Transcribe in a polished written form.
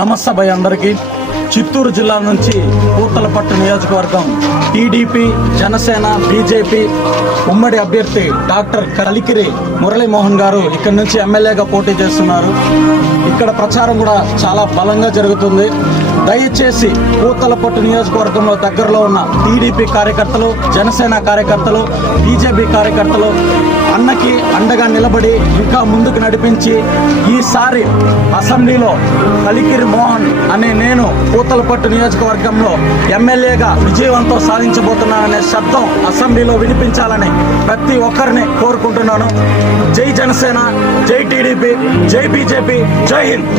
నమస్తే భయ్ అందరికీ. చిత్తూరు జిల్లా నుంచి పూతలపట్టు నియోజకవర్గం టీడీపీ, జనసేన, బీజేపీ ఉమ్మడి అభ్యర్థి డాక్టర్ కలికిరి మురళీమోహన్ గారు ఇక్కడ నుంచి ఎమ్మెల్యేగా పోటీ చేస్తున్నారు. ఇక్కడ ప్రచారం కూడా చాలా బలంగా జరుగుతుంది. దయచేసి పూతలపట్టు నియోజకవర్గంలో దగ్గరలో ఉన్న టీడీపీ కార్యకర్తలు, జనసేన కార్యకర్తలు, బీజేపీ కార్యకర్తలు అన్నకి అండగా నిలబడి ఇంకా ముందుకు నడిపించి ఈసారి అసెంబ్లీలో కలికిరి మోహన్ అనే నేను పూతలపట్టు నియోజకవర్గంలో ఎమ్మెల్యేగా విజయవంతం సాధించబోతున్నాననే శబ్దం అసెంబ్లీలో వినిపించాలని ప్రతి ఒక్కరిని కోరుకుంటున్నాను. జై జనసేన, జై టీడీపీ, జై బీజేపీ, జై హింద్.